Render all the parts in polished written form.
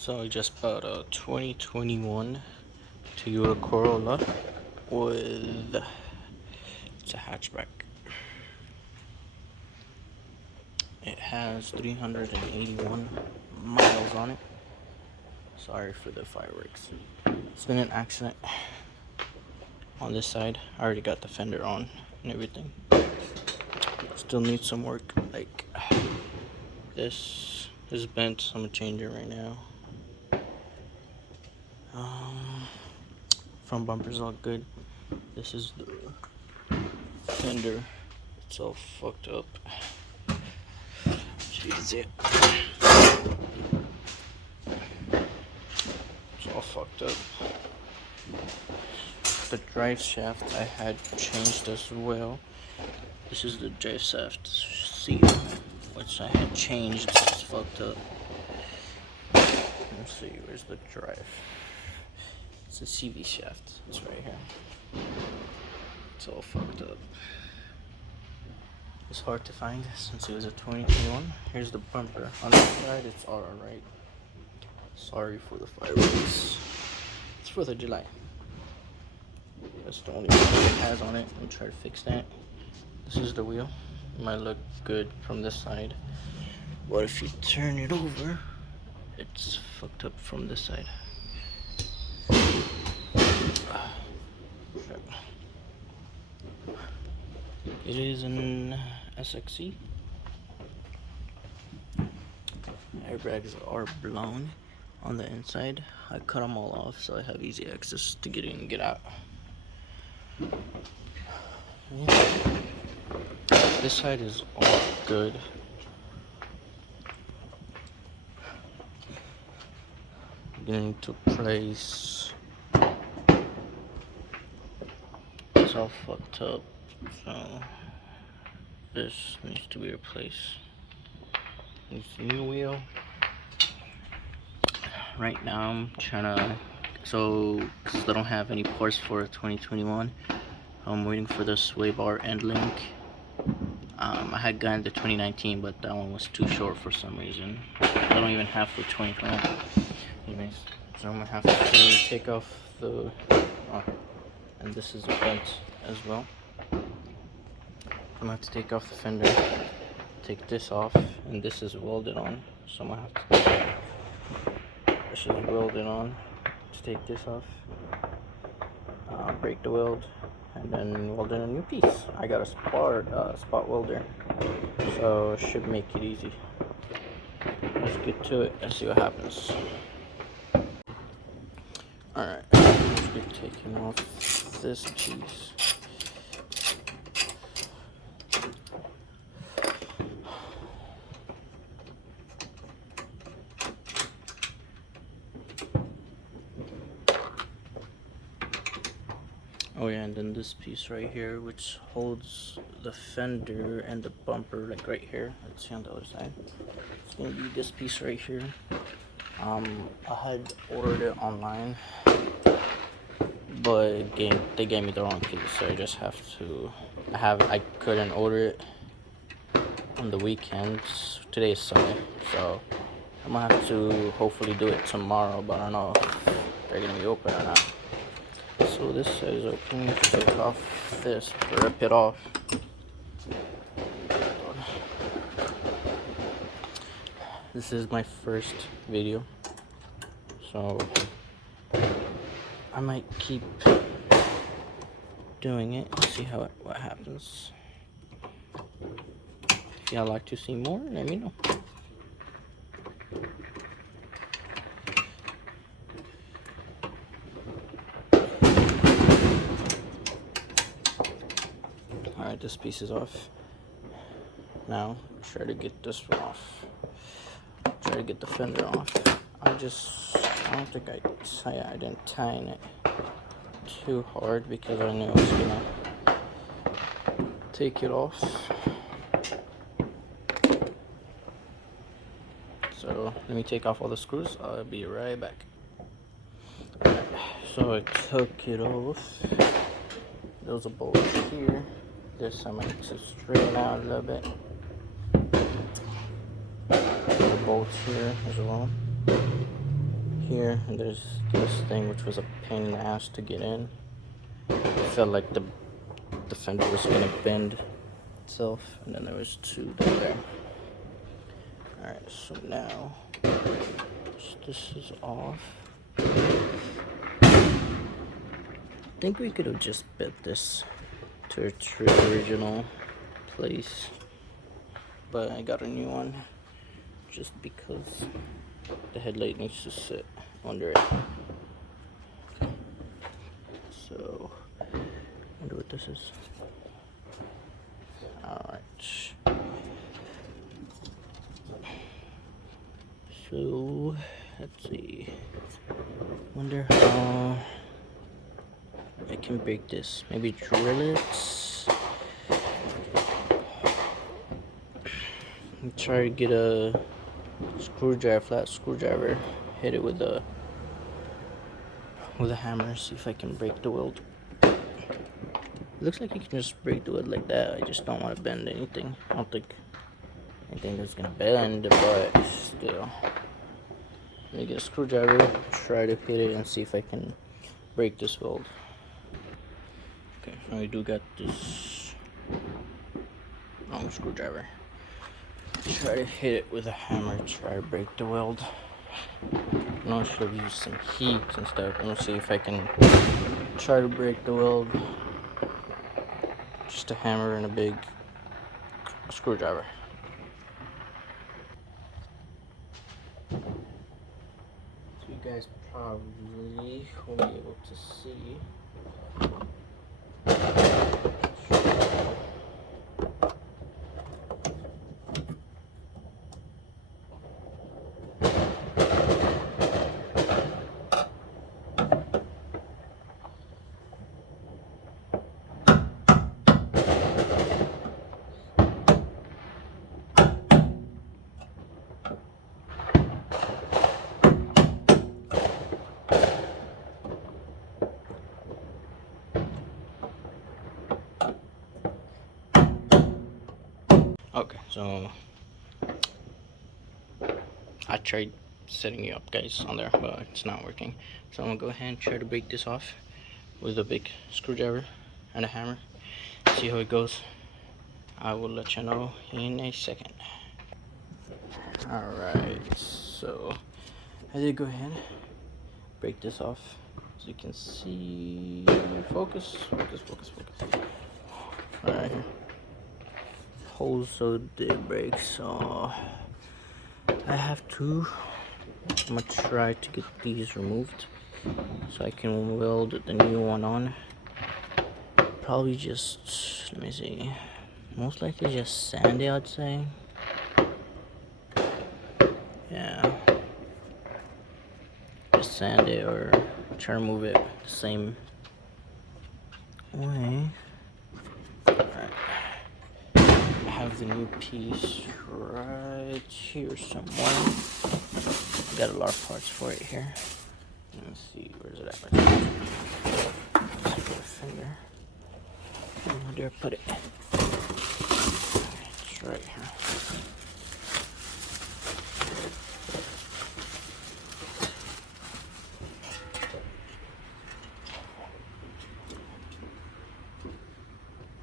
So I just bought a 2021 Toyota Corolla with, it's a hatchback. It has 381 miles on it. Sorry for the fireworks. It's been an accident on this side. I already got the fender on and everything. Still needs some work. Like this is bent, so I'm gonna change it right now. Front bumper's all good. This is the fender. It's all fucked up. Jeez, it. It's all fucked up. The drive shaft I had changed as well. This is the drive shaft seal, which I had changed. It's fucked up. Let's see, where's the drive? It's a CV shaft. It's right here. It's all fucked up. It's hard to find since it was a 2021. Here's the bumper. On this side, it's alright. Sorry for the fireworks. It's 4th of July. That's the only thing it has on it. I'm trying to fix that. This is the wheel. It might look good from this side, but if you turn it over, it's fucked up from this side. It is an SXE. Airbags are blown on the inside. I cut them all off so I have easy access to get in and get out. Yeah. This side is all good. Getting to place. It's all fucked up, so this needs to be replaced. Needs a new wheel. Right now I'm trying to, because I don't have any parts for 2021, I'm waiting for the sway bar end link. I had gotten the 2019, but that one was too short for some reason. I don't even have for 2021. Anyways, so I'm gonna have to take off the, and this is bent as well. I'm gonna have to take off the fender, take this off, and this is welded on. So I'm gonna have to, this is welded on. To take this off, break the weld, and then weld in a new piece. I got a spot welder, so it should make it easy. Let's get to it and see what happens. Alright, let's get taking off this piece. Oh yeah, and then this piece right here, which holds the fender and the bumper, like right here. Let's see on the other side. It's gonna be this piece right here. I had ordered it online, but they gave me the wrong piece, so I just have to. I couldn't order it on the weekends. Today is Sunday, so I'm gonna have to hopefully do it tomorrow. But I don't know if they're gonna be open or not. So this side is open. Let's take off this, rip it off. This is my first video, so I might keep doing it and see what happens. If y'all like to see more, let me know. Alright, this piece is off. Now, try to get this one off. Try to get the fender off. I don't think I didn't tighten it too hard because I knew I was gonna take it off. So let me take off all the screws. I'll be right back. Right, so I took it off. There's a bolt here. This I might just straighten out a little bit. The bolts here as well. here, and there's this thing which was a pain in the ass to get in. It felt like the fender was gonna bend itself, and then there was two there. Alright, so now this is off. I think we could have just bit this to its original place, but I got a new one just because the headlight needs to sit under it. Okay. So, I wonder what this is. Alright. So, let's see. Wonder how I can break this. Maybe drill it. Try to get a screwdriver, flat screwdriver, hit it with a hammer, see if I can break the weld. It looks like you can just break the weld like that. I just don't want to bend anything. I don't think anything that's gonna bend, but still. Let me get a screwdriver, try to hit it and see if I can break this weld. Okay, so I do got this long screwdriver. Try to hit it with a hammer, try to break the weld. I know I should have used some heat and stuff. I'm gonna see if I can try to break the weld. Just a hammer and a big screwdriver. So you guys probably will be able to see. Okay, so I tried setting you up, guys, on there, but it's not working. So I'm gonna go ahead and try to break this off with a big screwdriver and a hammer. See how it goes. I will let you know in a second. Alright, so I did go ahead, break this off. As you can see, focus. Alright, also did break, so I have to. I'm gonna try to get these removed so I can weld the new one on. Probably just, let me see, most likely just sand it, I'd say. Yeah, just sand it or try to move it the same way. Alright, I have the new piece right here somewhere. Got a lot of parts for it here. Let's see, where's it at? Let's put a finger. Where did I put it? It's right here.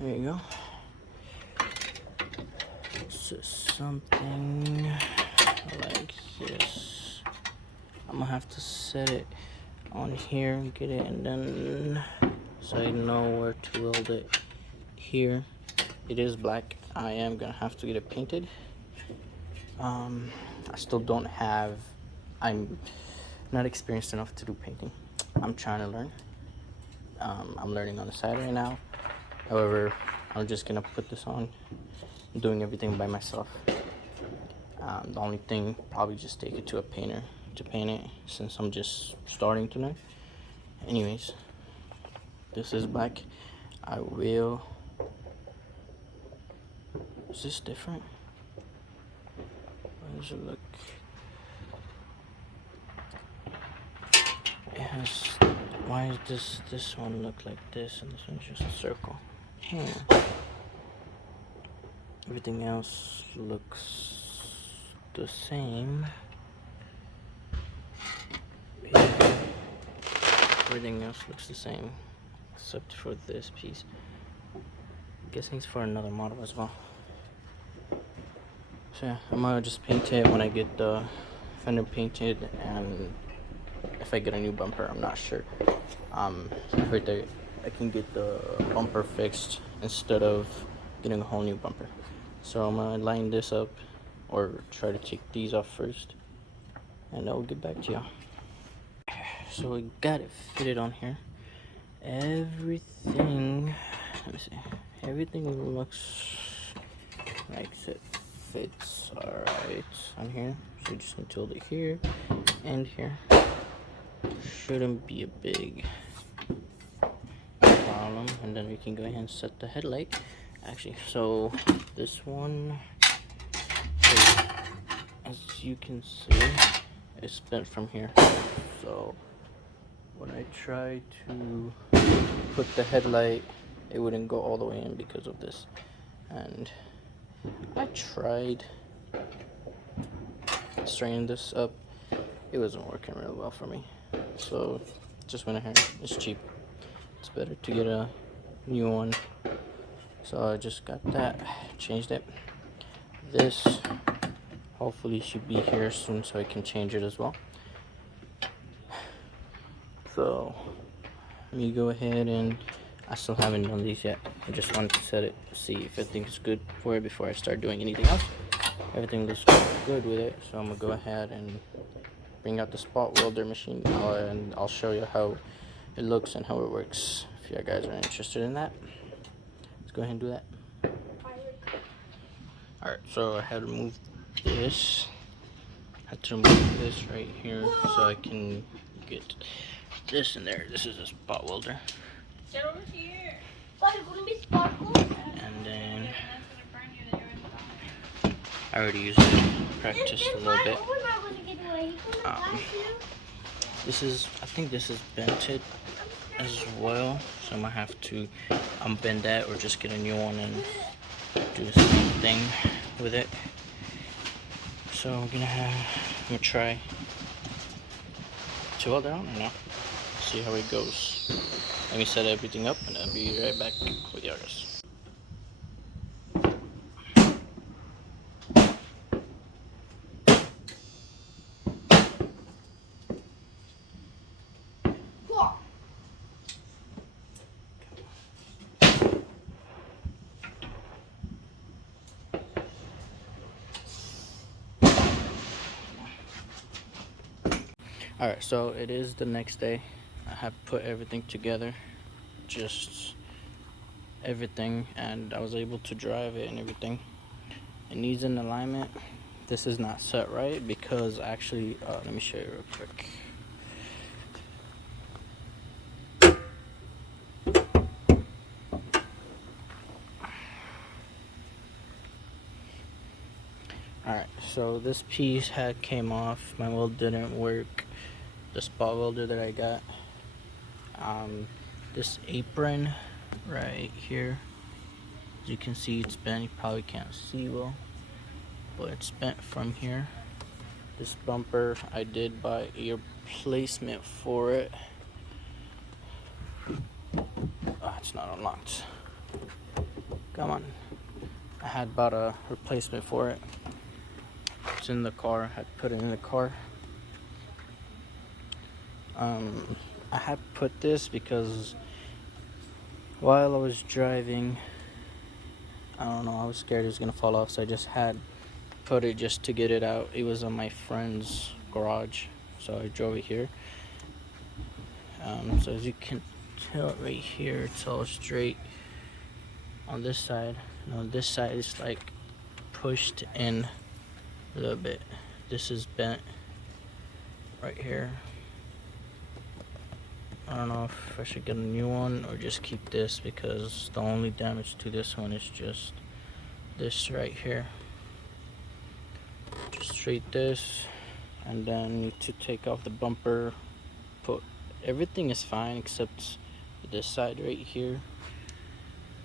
There you go. So something like this. I'm gonna have to set it on here and get it, and then so I know where to weld it. Here it is black. I am gonna have to get it painted. I still don't have, I'm not experienced enough to do painting. I'm trying to learn. I'm learning on the side right now. However, I'm just gonna put this on. I'm doing everything by myself. The only thing, probably just take it to a painter to paint it, since I'm just starting to learn. Anyways, this is black. I will. Is this different? How does it look? It has. Why does this one look like this and this one's just a circle? Everything else looks the same. Everything else looks the same except for this piece. I'm guessing it's for another model as well. So yeah, I'm gonna just paint it when I get the fender painted, and if I get a new bumper, I'm not sure. Right there, I can get the bumper fixed instead of getting a whole new bumper. So I'm gonna line this up, or try to take these off first, and I'll get back to y'all. So we got it fitted on here. Everything, let me see. Everything looks like it fits alright on here. So we just need to hold it here and here. Shouldn't be a big problem. And then we can go ahead and set the headlight. Actually, so this one, as you can see, it's bent from here. So when I try to put the headlight, it wouldn't go all the way in because of this. And I tried straightening this up, it wasn't working real well for me. So just went ahead, it's cheap, it's better to get a new one. So I just got that, changed it. This hopefully should be here soon so I can change it as well. So let me go ahead, and I still haven't done these yet. I just wanted to set it, see if everything's good for it before I start doing anything else. Everything looks good with it, so I'm gonna go ahead and bring out the spot welder machine, and I'll show you how it looks and how it works if you guys are interested in that. Let's go ahead and do that. Alright, so I had to move this. Right here so I can get this in there. This is a spot welder. Get over here. And then I already used it, practiced a little bit. This is, I think this is bented as well, so I'm gonna have to unbend that or just get a new one and do the same thing with it. So I'm gonna try to weld down and now see how it goes. Let me set everything up and I'll be right back with you guys. Alright, so it is the next day. I have put everything together, just everything, and I was able to drive it and everything. It needs an alignment. This is not set right because actually, let me show you real quick. Alright, so this piece came off. My weld didn't work. The spot welder that I got. This apron right here, as you can see, it's bent. You probably can't see well, but it's bent from here. This bumper, I did buy a replacement for it. Oh, it's not unlocked. Come on. I had bought a replacement for it. It's in the car. I put it in the car. I had put this because while I was driving, I don't know, I was scared it was gonna fall off, so I just had put it just to get it out. It was on my friend's garage, so I drove it here. So as you can tell right here, it's all straight on this side. Now this side is like pushed in a little bit. This is bent right here. I don't know if I should get a new one or just keep this, because the only damage to this one is just this right here. Just straight this, and then need to take off the bumper. Put everything is fine except this side right here.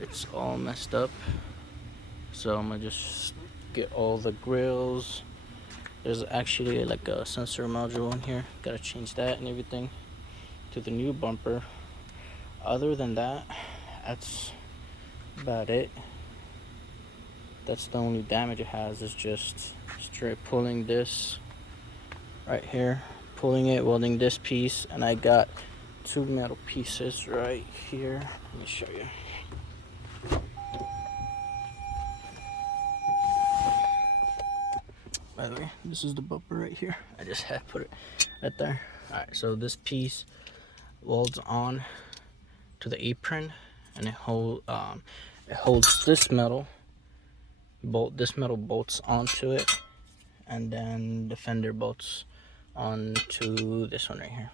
It's all messed up, so I'm gonna just get all the grills. There's actually like a sensor module in here, gotta change that and everything. to the new bumper. Other than that, that's about it. That's the only damage it has, is just straight pulling this right here, pulling it, welding this piece, and I got two metal pieces right here. Let me show you. By the way, this is the bumper right here. I just had put it right there. Alright, so this piece welds on to the apron, and it holds this metal bolt. This metal bolts onto it, and then the fender bolts onto this one right here.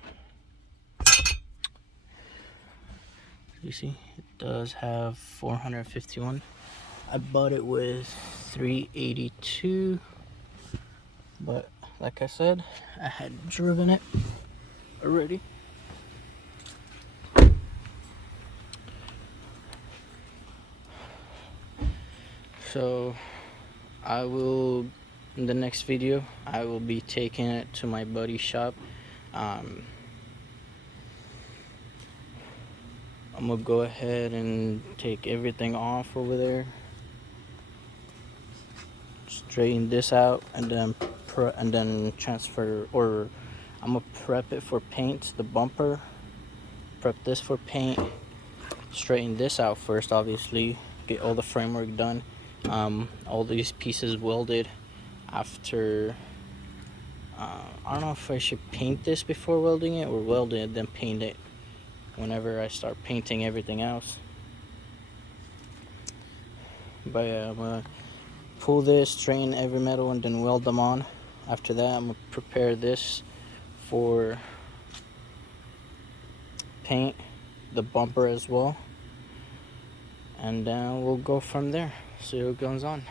You see, it does have 451. I bought it with 382, but like I said, I had driven it already. So I will, in the next video, I will be taking it to my buddy's shop. I'm gonna go ahead and take everything off over there, straighten this out, and then transfer, or I'm gonna prep it for paint, the bumper, prep this for paint, straighten this out first, obviously, get all the framework done, all these pieces welded after. I don't know if I should paint this before welding it, or weld it then paint it whenever I start painting everything else. But yeah, I'm gonna pull this, straighten every metal, and then weld them on. After that, I'm gonna prepare this for paint, the bumper as well, and then we'll go from there, see what goes on.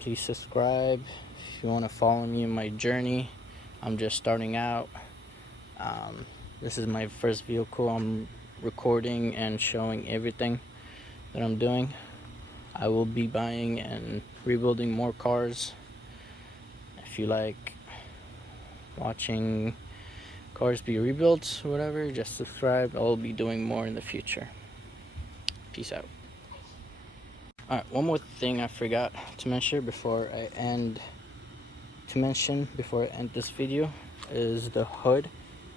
Please subscribe if you want to follow me in my journey. I'm just starting out. This is my first vehicle. I'm recording and showing everything that I'm doing. I will be buying and rebuilding more cars. If you like watching cars be rebuilt or whatever, just subscribe. I'll be doing more in the future. Peace out. Alright, one more thing I forgot to mention before I end this video is the hood.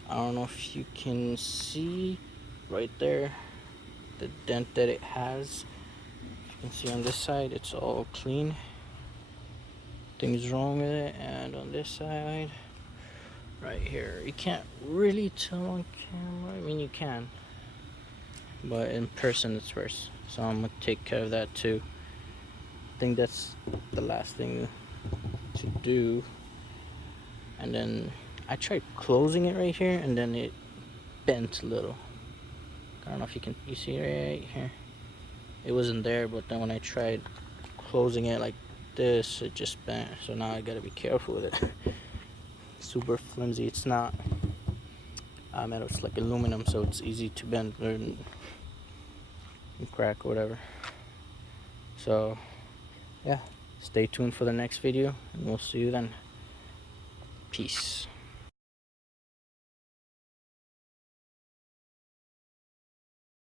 I don't know if you can see right there the dent that it has. You can see on this side it's all clean, things wrong with it, and on this side right here, you can't really tell on camera. I mean, you can, but in person it's worse, so I'm gonna take care of that too. I think that's the last thing to do. And then I tried closing it right here, and then it bent a little. I don't know if you see right here, it wasn't there, but then when I tried closing it like this, it just bent. So now I gotta be careful with it. Super flimsy. It's not metal, it's like aluminum, so it's easy to bend and crack or whatever. So yeah, stay tuned for the next video, and we'll see you then. Peace.